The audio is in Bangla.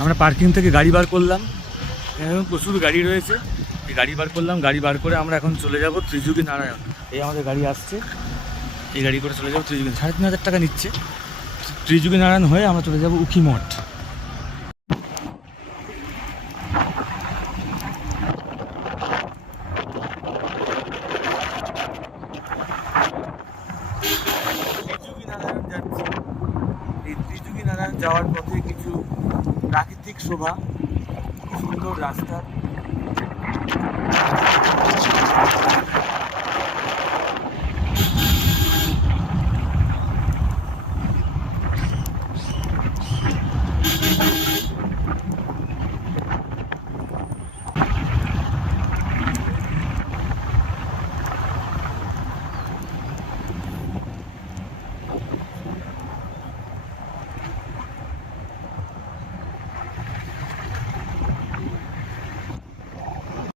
আমরা পার্কিং থেকে গাড়ি বার করলাম, এখানে প্রচুর গাড়ি রয়েছে। এই গাড়ি বার করলাম, গাড়ি বার করে আমরা এখন চলে যাব ত্রিযুগী নারায়ণ। এই আমাদের গাড়ি আসছে, এই গাড়ি করে চলে যাবো ত্রিযুগী। 3,500 টাকা নিচ্ছে। ত্রিযুগী নারায়ণ হয়ে আমরা চলে যাবো উখি মঠ। ত্রিযুগী নারায়ণ যাচ্ছি। এই ত্রিযুগী নারায়ণ যাওয়ার পথে কিছু প্রাকৃতিক শোভা, সুন্দর রাস্তা,